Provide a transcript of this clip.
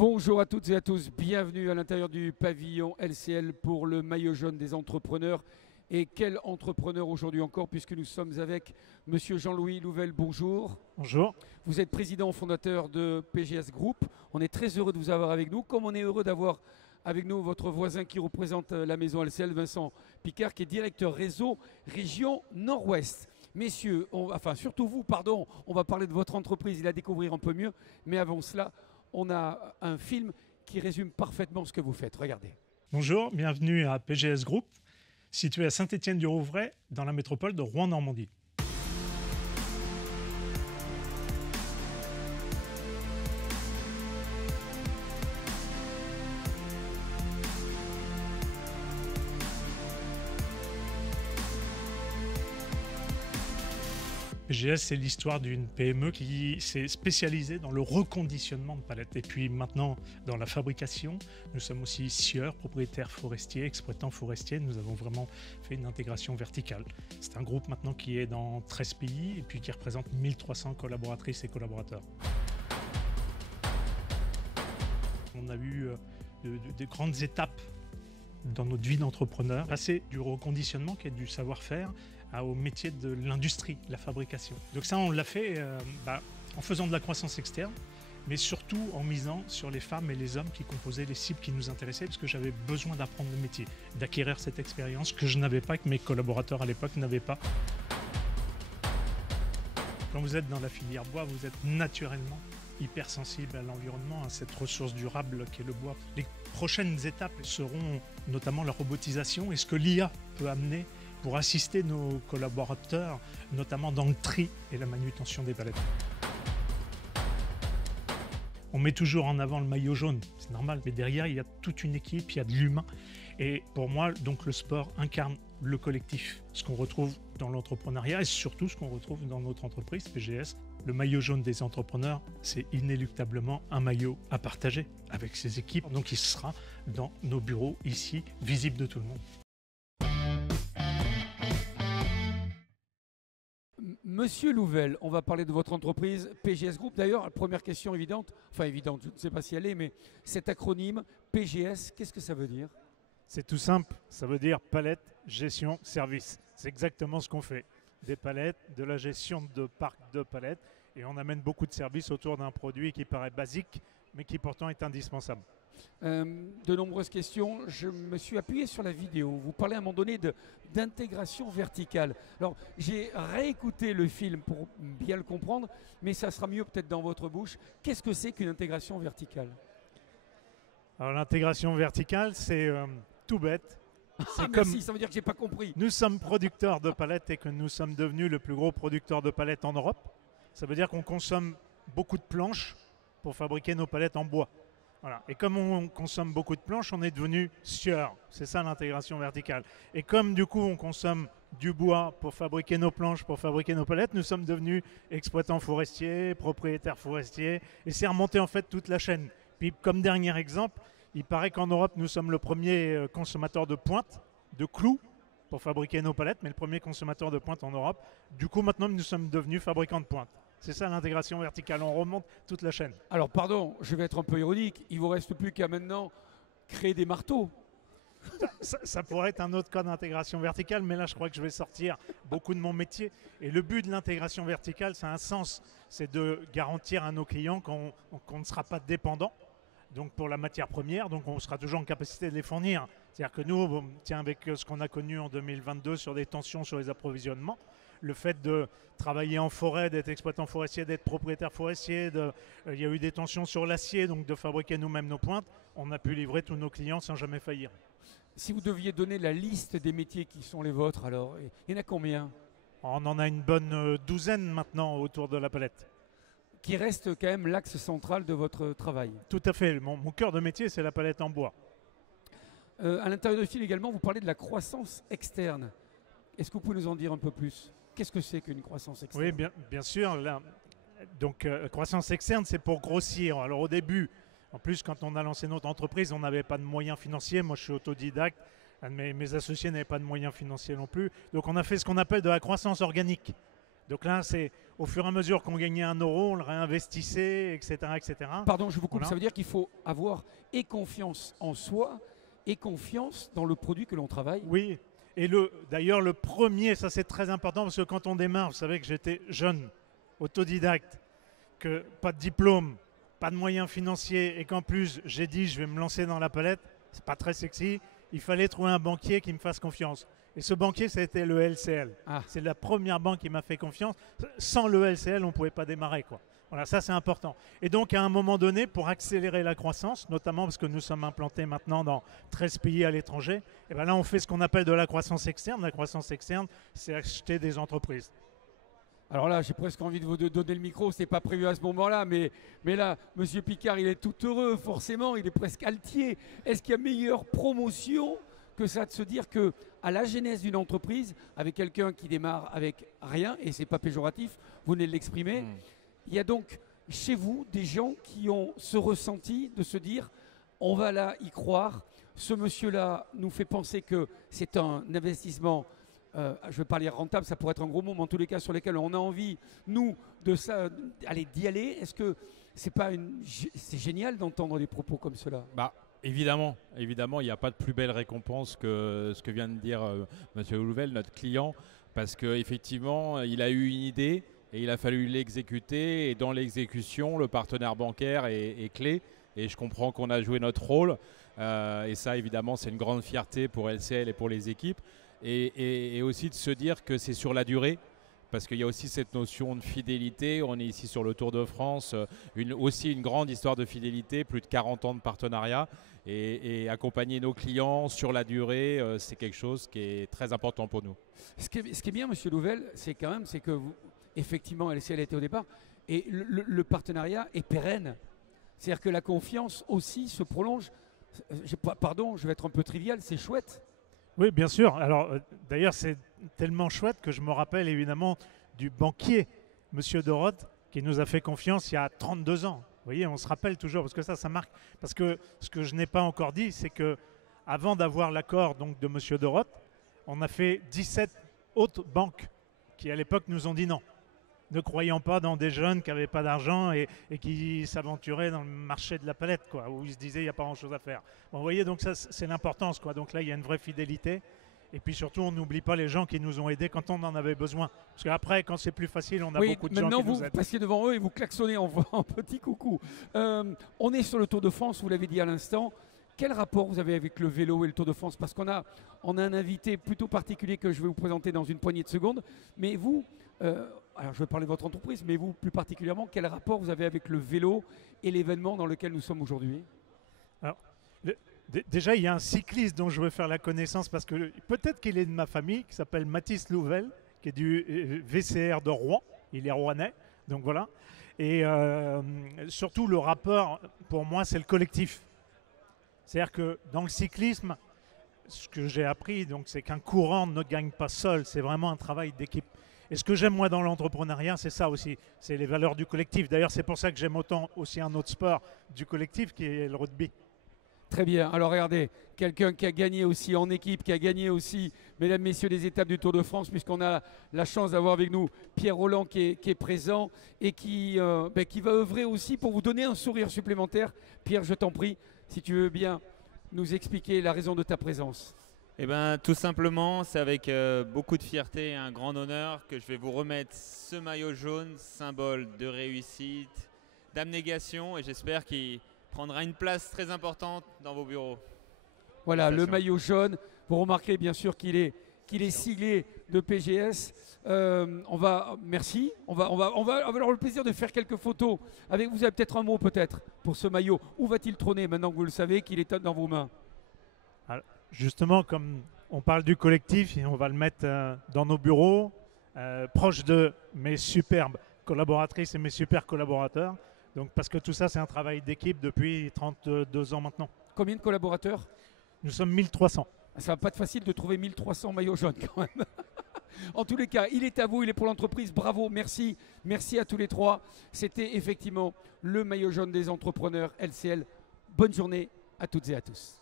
Bonjour à toutes et à tous, bienvenue à l'intérieur du pavillon LCL pour le maillot jaune des entrepreneurs. Et quel entrepreneur aujourd'hui encore, puisque nous sommes avec Monsieur Jean-Louis Louvel, bonjour. Bonjour. Vous êtes président fondateur de PGS Group. On est très heureux de vous avoir avec nous, comme on est heureux d'avoir avec nous votre voisin qui représente la maison LCL, Vincent Picard, qui est directeur réseau région Nord-Ouest. Messieurs, surtout vous, pardon, on va parler de votre entreprise et la découvrir un peu mieux. Mais avant cela, on a un film qui résume parfaitement ce que vous faites. Regardez. Bonjour, bienvenue à PGS Group, situé à Saint-Étienne-du-Rouvray, dans la métropole de Rouen-Normandie. PGS, c'est l'histoire d'une PME qui s'est spécialisée dans le reconditionnement de palettes. Et puis maintenant, dans la fabrication, nous sommes aussi sieurs, propriétaires forestiers, exploitants forestiers. Nous avons vraiment fait une intégration verticale. C'est un groupe maintenant qui est dans 13 pays et puis qui représente 1300 collaboratrices et collaborateurs. On a eu de grandes étapes dans notre vie d'entrepreneur, passer du reconditionnement qui est du savoir-faire au métier de l'industrie, la fabrication. Donc ça, on l'a fait en faisant de la croissance externe, mais surtout en misant sur les femmes et les hommes qui composaient les cibles qui nous intéressaient, parce que j'avais besoin d'apprendre le métier, d'acquérir cette expérience que je n'avais pas, que mes collaborateurs à l'époque n'avaient pas. Quand vous êtes dans la filière bois, vous êtes naturellement hypersensible à l'environnement, à cette ressource durable qu'est le bois. Les prochaines étapes seront notamment la robotisation et ce que l'IA peut amener pour assister nos collaborateurs, notamment dans le tri et la manutention des palettes. On met toujours en avant le maillot jaune, c'est normal, mais derrière il y a toute une équipe, il y a de l'humain. Et pour moi, donc le sport incarne le collectif, ce qu'on retrouve dans l'entrepreneuriat et surtout ce qu'on retrouve dans notre entreprise PGS. Le maillot jaune des entrepreneurs, c'est inéluctablement un maillot à partager avec ses équipes. Donc il sera dans nos bureaux ici, visible de tout le monde. Monsieur Louvel, on va parler de votre entreprise PGS Group. D'ailleurs, la première question évidente, je ne sais pas si elle est, mais cet acronyme PGS, qu'est-ce que ça veut dire? C'est tout simple, ça veut dire palette, gestion, service. C'est exactement ce qu'on fait. Des palettes, de la gestion de parcs de palettes, et on amène beaucoup de services autour d'un produit qui paraît basique, mais qui pourtant est indispensable. De nombreuses questions. Je me suis appuyé sur la vidéo. Vous parlez à un moment donné d'intégration verticale. Alors, j'ai réécouté le film pour bien le comprendre, mais ça sera mieux peut-être dans votre bouche. Qu'est-ce que c'est qu'une intégration verticale? Alors, l'intégration verticale, c'est tout bête. Merci, ça veut dire que je n'ai pas compris. Nous sommes producteurs de palettes et que nous sommes devenus le plus gros producteur de palettes en Europe. Ça veut dire qu'on consomme beaucoup de planches pour fabriquer nos palettes en bois. Voilà. Et comme on consomme beaucoup de planches, on est devenu sieur. C'est ça l'intégration verticale. Et comme du coup on consomme du bois pour fabriquer nos planches, pour fabriquer nos palettes, nous sommes devenus exploitants forestiers, propriétaires forestiers. Et c'est remonté en fait toute la chaîne. Puis comme dernier exemple, il paraît qu'en Europe, nous sommes le premier consommateur de pointe, de clous, pour fabriquer nos palettes, mais le premier consommateur de pointe en Europe. Du coup, maintenant, nous sommes devenus fabricants de pointe. C'est ça l'intégration verticale, on remonte toute la chaîne. Alors pardon, je vais être un peu ironique, il ne vous reste plus qu'à maintenant créer des marteaux. Ça pourrait être un autre cas d'intégration verticale, mais là je crois que je vais sortir beaucoup de mon métier. Et le but de l'intégration verticale, ça a un sens, c'est de garantir à nos clients qu'on ne sera pas dépendant. Donc pour la matière première, donc on sera toujours en capacité de les fournir. C'est-à-dire que nous, avec ce qu'on a connu en 2022 sur des tensions sur les approvisionnements, le fait de travailler en forêt, d'être exploitant forestier, d'être propriétaire forestier, il y a eu des tensions sur l'acier, donc de fabriquer nous-mêmes nos pointes, on a pu livrer tous nos clients sans jamais faillir. Si vous deviez donner la liste des métiers qui sont les vôtres, alors il y en a combien? On en a une bonne douzaine maintenant autour de la palette. Qui reste quand même l'axe central de votre travail. Tout à fait. Mon cœur de métier, c'est la palette en bois. À l'intérieur du film également, vous parlez de la croissance externe. Est-ce que vous pouvez nous en dire un peu plus? Qu'est-ce que c'est qu'une croissance externe? Oui, bien sûr. Donc, croissance externe, c'est pour grossir. Alors, au début, en plus, quand on a lancé notre entreprise, on n'avait pas de moyens financiers. Moi, je suis autodidacte. Mes associés n'avaient pas de moyens financiers non plus. Donc, on a fait ce qu'on appelle de la croissance organique. Donc là, c'est au fur et à mesure qu'on gagnait 1 euro, on le réinvestissait, etc. etc. Pardon, je vous coupe, Voilà. ça veut dire qu'il faut avoir et confiance en soi et confiance dans le produit que l'on travaille. Oui, et d'ailleurs le premier, ça c'est très important parce que quand on démarre, vous savez que j'étais jeune, autodidacte, que pas de diplôme, pas de moyens financiers et qu'en plus j'ai dit je vais me lancer dans la palette, c'est pas très sexy, il fallait trouver un banquier qui me fasse confiance. Et ce banquier, c'était le LCL. Ah. C'est la première banque qui m'a fait confiance. Sans le LCL, on ne pouvait pas démarrer, quoi. Voilà, ça c'est important. Et donc à un moment donné, pour accélérer la croissance, notamment parce que nous sommes implantés maintenant dans 13 pays à l'étranger, et ben là on fait ce qu'on appelle de la croissance externe. La croissance externe, c'est acheter des entreprises. Alors là, j'ai presque envie de vous donner le micro, ce n'est pas prévu à ce moment-là, mais là, Monsieur Picard, il est tout heureux, forcément, il est presque altier. Est-ce qu'il y a meilleure promotion que ça de se dire que à la genèse d'une entreprise, avec quelqu'un qui démarre avec rien, et c'est pas péjoratif, vous venez de l'exprimer, il y a donc chez vous des gens qui ont ce ressenti de se dire on va là y croire, ce monsieur-là nous fait penser que c'est un investissement, je ne vais pas dire rentable, ça pourrait être un gros mot, mais en tous les cas sur lesquels on a envie, nous, d'y aller. Est-ce que c'est génial d'entendre des propos comme cela? Évidemment, il n'y a pas de plus belle récompense que ce que vient de dire Monsieur Louvel, notre client, parce qu'effectivement, il a eu une idée et il a fallu l'exécuter. Et dans l'exécution, le partenaire bancaire est clé. Et je comprends qu'on a joué notre rôle. Et ça, évidemment, c'est une grande fierté pour LCL et pour les équipes. Et aussi de se dire que c'est sur la durée. Parce qu'il y a aussi cette notion de fidélité. On est ici sur le Tour de France, aussi une grande histoire de fidélité, plus de 40 ans de partenariat. Et accompagner nos clients sur la durée, c'est quelque chose qui est très important pour nous. Ce qui est bien, Monsieur Louvel, c'est que vous, effectivement, LCL était au départ, et le partenariat est pérenne. C'est-à-dire que la confiance aussi se prolonge. Pardon, je vais être un peu trivial, c'est chouette. Oui, bien sûr. Alors, d'ailleurs, c'est tellement chouette que je me rappelle évidemment du banquier, Monsieur Doroth, qui nous a fait confiance il y a 32 ans. Vous voyez, on se rappelle toujours, parce que ça marque. Parce que ce que je n'ai pas encore dit, c'est que avant d'avoir l'accord donc de Monsieur Doroth, on a fait 17 autres banques qui, à l'époque, nous ont dit non. Ne croyant pas dans des jeunes qui n'avaient pas d'argent et qui s'aventuraient dans le marché de la palette, quoi, où ils se disaient il n'y a pas grand-chose à faire. Bon, vous voyez, donc ça, c'est l'importance, quoi. Donc là, il y a une vraie fidélité. Et puis surtout, on n'oublie pas les gens qui nous ont aidés quand on en avait besoin. Parce qu'après, quand c'est plus facile, on a beaucoup de gens qui nous aident. Maintenant, vous passez devant eux et vous klaxonnez en petit coucou. On est sur le Tour de France, vous l'avez dit à l'instant. Quel rapport vous avez avec le vélo et le Tour de France? Parce qu'on a un invité plutôt particulier que je vais vous présenter dans une poignée de secondes. Mais vous, alors je vais parler de votre entreprise, mais vous plus particulièrement, quel rapport vous avez avec le vélo et l'événement dans lequel nous sommes aujourd'hui? Alors, déjà, il y a un cycliste dont je veux faire la connaissance parce que peut-être qu'il est de ma famille, qui s'appelle Mathis Louvel, qui est du VCR de Rouen. Il est rouennais, donc voilà. Et surtout, le rapport, pour moi, c'est le collectif. C'est-à-dire que dans le cyclisme, ce que j'ai appris, donc, c'est qu'un courant ne gagne pas seul, c'est vraiment un travail d'équipe. Et ce que j'aime moi dans l'entrepreneuriat, c'est ça aussi, c'est les valeurs du collectif. D'ailleurs, c'est pour ça que j'aime autant aussi un autre sport du collectif qui est le rugby. Très bien. Alors regardez, quelqu'un qui a gagné aussi en équipe, qui a gagné aussi, mesdames, messieurs, les étapes du Tour de France, puisqu'on a la chance d'avoir avec nous Pierre Rolland qui est présent et qui va œuvrer aussi pour vous donner un sourire supplémentaire. Pierre, je t'en prie, si tu veux bien nous expliquer la raison de ta présence. Eh bien, tout simplement, c'est avec beaucoup de fierté et un grand honneur que je vais vous remettre ce maillot jaune, symbole de réussite, d'abnégation, et j'espère qu'il prendra une place très importante dans vos bureaux. Voilà, le maillot jaune. Vous remarquez bien sûr qu'il est siglé de PGS. Merci. On va avoir le plaisir de faire quelques photos avec vous. Vous avez peut-être un mot peut-être pour ce maillot. Où va-t-il trôner maintenant que vous le savez qu'il est dans vos mains? Alors, justement, comme on parle du collectif, on va le mettre dans nos bureaux, proche de mes superbes collaboratrices et mes super collaborateurs. Donc, parce que tout ça, c'est un travail d'équipe depuis 32 ans maintenant. Combien de collaborateurs? Nous sommes 1300. Ça va pas être facile de trouver 1300 maillots jaunes quand même. En tous les cas, il est à vous, il est pour l'entreprise. Bravo, merci. Merci à tous les trois. C'était effectivement le maillot jaune des entrepreneurs LCL. Bonne journée à toutes et à tous.